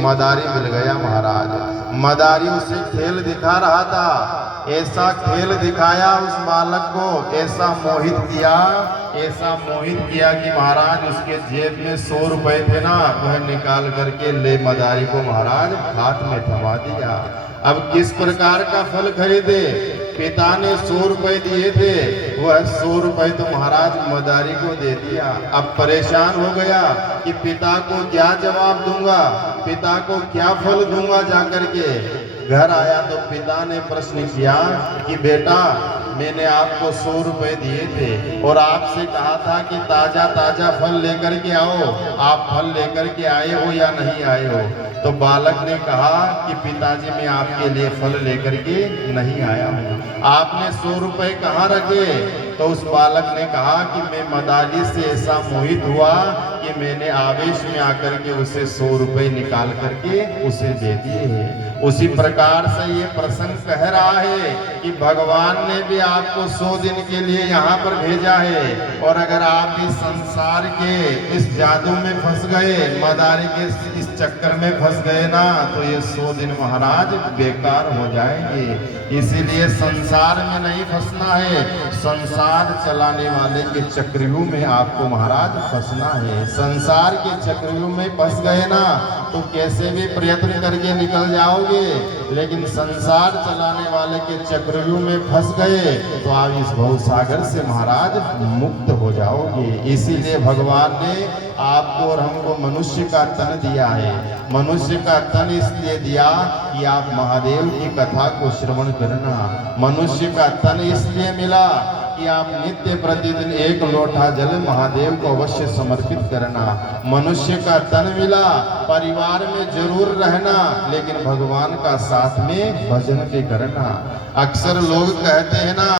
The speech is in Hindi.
मदारी मिल गया महाराज। मदारी उसे खेल दिखा रहा था, ऐसा खेल दिखाया उस बालक को, ऐसा मोहित किया कि महाराज उसके जेब में 100 रुपए थे ना, वह निकाल करके ले मदारी को महाराज हाथ में थमा दिया। अब किस प्रकार का फल खरीदे? पिता ने 100 रुपए दिए थे, वह 100 रुपए तो महाराज मदारी को दे दिया। अब परेशान हो गया कि पिता को क्या जवाब दूंगा, पिता को क्या फल दूंगा। जाकर के घर आया तो पिता ने प्रश्न किया कि बेटा, मैंने आपको 100 रुपए दिए थे और आपसे कहा था कि ताजा ताजा फल लेकर के आओ, आप फल लेकर के आए हो या नहीं आए हो? तो बालक ने कहा कि पिताजी मैं आपके लिए फल लेकर के नहीं आया हूँ। आपने 100 रुपए कहाँ रखे? तो उस बालक ने कहा कि मैं मदारी से ऐसा मोहित हुआ कि मैंने आवेश में आकर के उसे 100 रुपए निकाल करके उसे दे दिए। उसी प्रकार से ये प्रसंग कह रहा है कि भगवान ने भी आपको 100 दिन के लिए यहाँ पर भेजा है, और अगर आप इस संसार के इस जादू में फंस गए, मदारी के इस चक्कर में फंस गए ना, तो ये 100 दिन महाराज बेकार हो जाएंगे। इसीलिए संसार में नहीं फंसना है, संसार चलाने वाले के चक्रव्यूह में आपको महाराज फंसना है। संसार के चक्रव्यूह में फंस गए ना तो कैसे भी प्रयत्न करके निकल जाओगे, लेकिन संसार चलाने वाले के चक्रव्यूह में फंस गए तो आप इस भवसागर से महाराज मुक्त हो जाओगे। इसीलिए भगवान ने आपको और हमको मनुष्य का तन दिया है। मनुष्य का तन इसलिए दिया कि आप महादेव की कथा को श्रवण करना। मनुष्य का तन इसलिए मिला कि आप नित्य प्रतिदिन 1 लोटा जल महादेव को अवश्य समर्पित करना। मनुष्य का तन मिला, परिवार में जरूर रहना, लेकिन भगवान का साथ में भजन भी करना। अक्सर लोग कहते हैं ना